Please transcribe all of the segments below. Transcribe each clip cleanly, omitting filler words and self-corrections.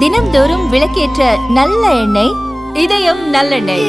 தினம்தோறும் விளக்கேற்ற நல்ல எண்ணெய் இதயம் நல்லெண்ணெய்.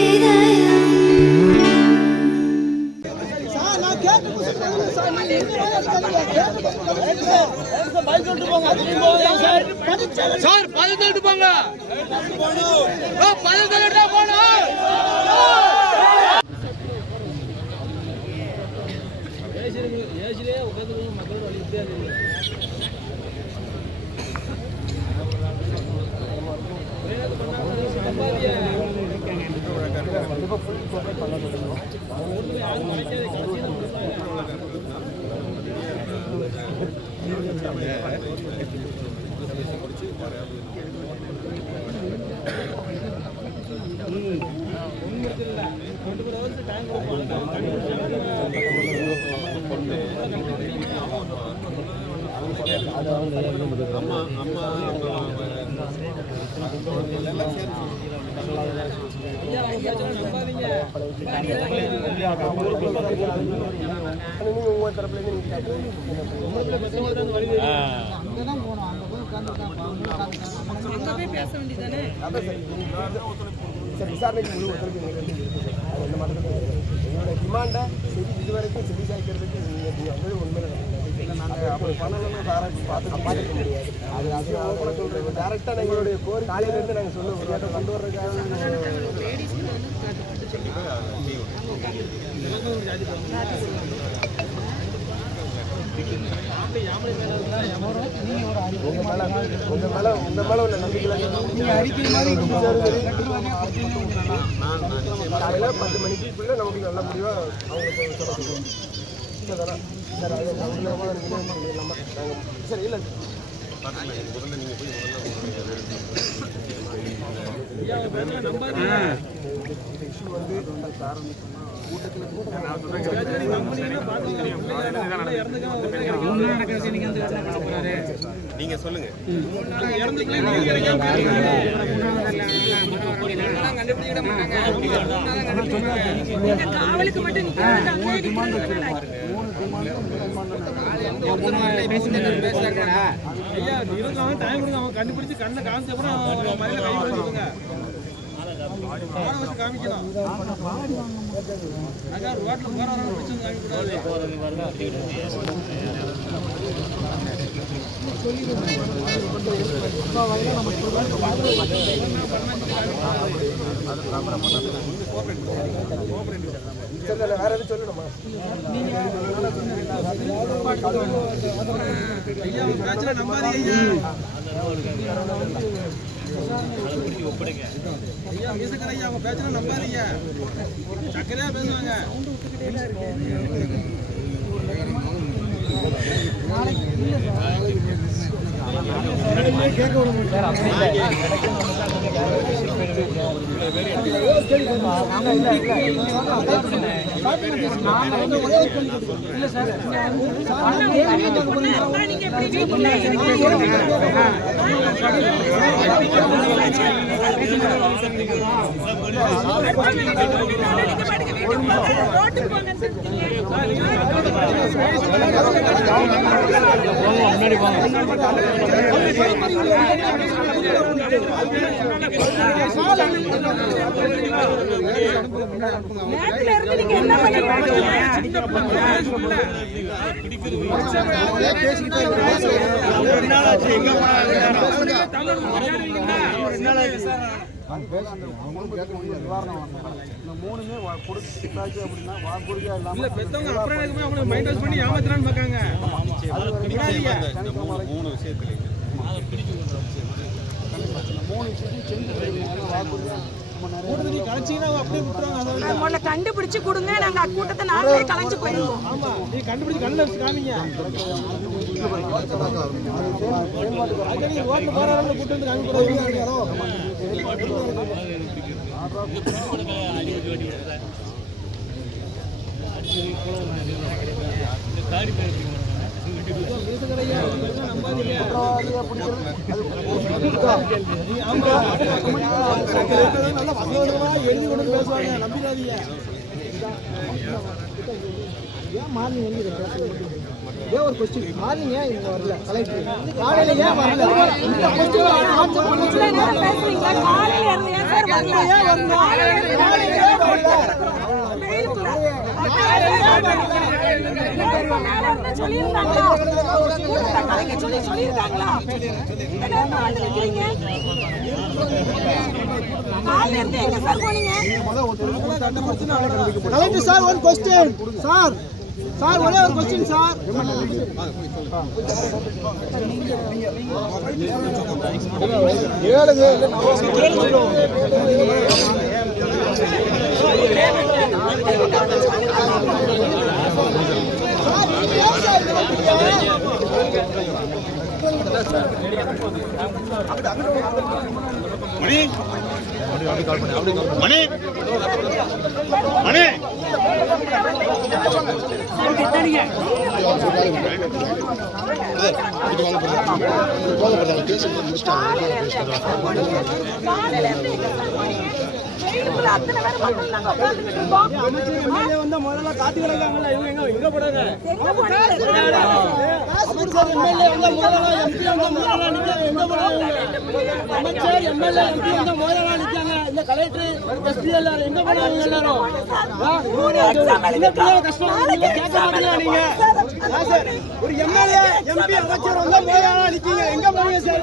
விசாரணைக்கு முழு ஒத்துழைப்பு எங்களுடைய டிமாண்டை இதுவரைக்கும் செவி சாய்க்கிறதுக்கு நீங்கள் உண்மையில நாங்கள் பணம் பார்த்துக்க முடியாது. அது கூட சொல்கிறேன். டேரெக்டாக எங்களுடைய கோரி காலையிலேருந்து நாங்கள் சொல்லுவோம் கொண்டு வர்றதுக்காக உங்க மேல உள்ள நம்பிக்கை காலையில 10 மணிக்குள்ள நமக்கு நல்ல முடிவா அவங்களுக்கு சொல்லுவோம். சரி இல்லை இஷ்யூ வந்து நீங்க சொல்லுங்க. கண்டுபிடிச்சு கண்ணை காமிச்சப்பறம் காமிக்கலாம். ரோட்ல வேற எதுவும் சொல்லணுமா? நம்பாதீங்க ஐயா, மீசக்கரையா அவங்க பேச்சுனா நம்பாதீங்க. சக்கரையா பேசுவாங்க. கேட்க கண்டுபிடிச்சு கொடுங்க. நாங்க கூட்டத்தை நாங்களே கலைஞ்சு போயிருவோம். கண்டுபிடிச்சு கண்ண காமிங்க. ரோட்ல போறாங்க கூட்டம் எழுதி கொண்டு பேசுவாங்க, நம்பிடாதீங்க. ஏன் மாறி வந்து ஒரே ஒரு கொஸ்டின், மார்னிங் ஏன் இங்க வரல கலெக்டர்? காலையில ஏன் வரல? இந்த கொஸ்டின் ஆன்சர் பண்ண சொல்லுங்க. பேசுறீங்க காலையில இருந்து ஏன் சார் வரல? சொல்லிருக்காங்களா? சொல்லிருக்காங்களா? காலையில இருந்து எங்க சார் போனீங்க? கலெக்டர் சார் ஒரு கொஸ்டின் சார். சார் ஒரே ஒரு கொஸ்டின் சார். மணி மணி மணி முதல்ல காத்து கிடக்காங்கல்ல, இவங்க எங்க போறாங்க? அமைச்சர் எம்எல்ஏ எம்பி வந்து முதல்ல நிற்காங்க. இந்த கலெக்டர் எஸ்பி எல்லாரும் எங்க போனாங்க? எல்லாரும் கஷ்டம் கேட்க மாட்டீங்களா நீங்க? ஒரு எம்எல்ஏ எம்பி அமைச்சர் வந்து முதல்ல நிற்கீங்க, எங்க போனீங்க சார்?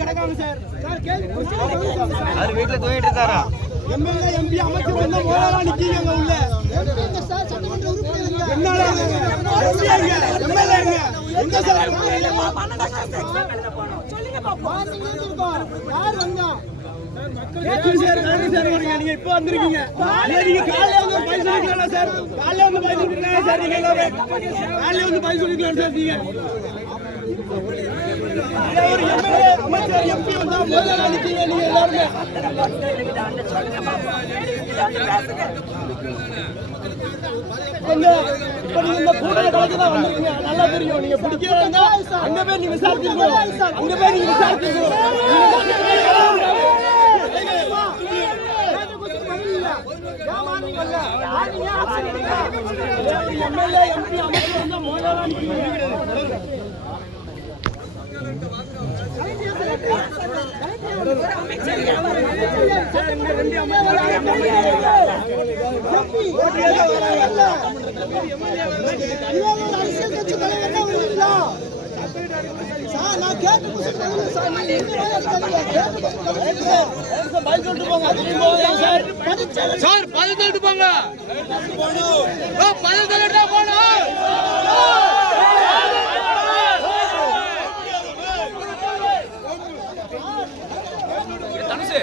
கிடக்காங்க சார். வீட்டுல தூங்கிட்டு இருக்காரா? எம்எல்ஏ எம்பி அமைச்சர் வந்து முதல்ல நிற்கீங்க அங்க உள்ள. எம்எல்ஏ எங்க சார்? நீங்க இப்ப வந்திருக்கீங்க. நீங்க காலையில வந்து பைசா சொல்லிக்கலாம் சார். காலையில வந்து பைசா சொல்லிக்கலாம் சார். நீங்க காலையில வந்து பைசா சொல்லிக்கலாம் சார். நீங்க ஒரு எம்எல்ஏ அமைச்சர் எம்பி வந்தா முதல்ல நிற்கீங்க நீங்க எல்லாருமே. இந்த கூட்டணி கலந்து தான் வந்திருக்கீங்க. நல்லா தெரியும். நீங்க பிடிக்கிறதா அங்க போய் நீங்க விசாரிச்சிருக்கோம். அங்க போய் நீங்க விசாரிச்சிருக்கோம். எம்எல்ஏ எம்பி அமைச்சர் வந்தா முதல்ல நிற்கீங்க. அரசியல் கட்சி தலைவர் நான் கேட்டு சார் பதில் சொல்லிட்டு போங்க. பதில் சொல்லிட்டு போனோம். தனுசு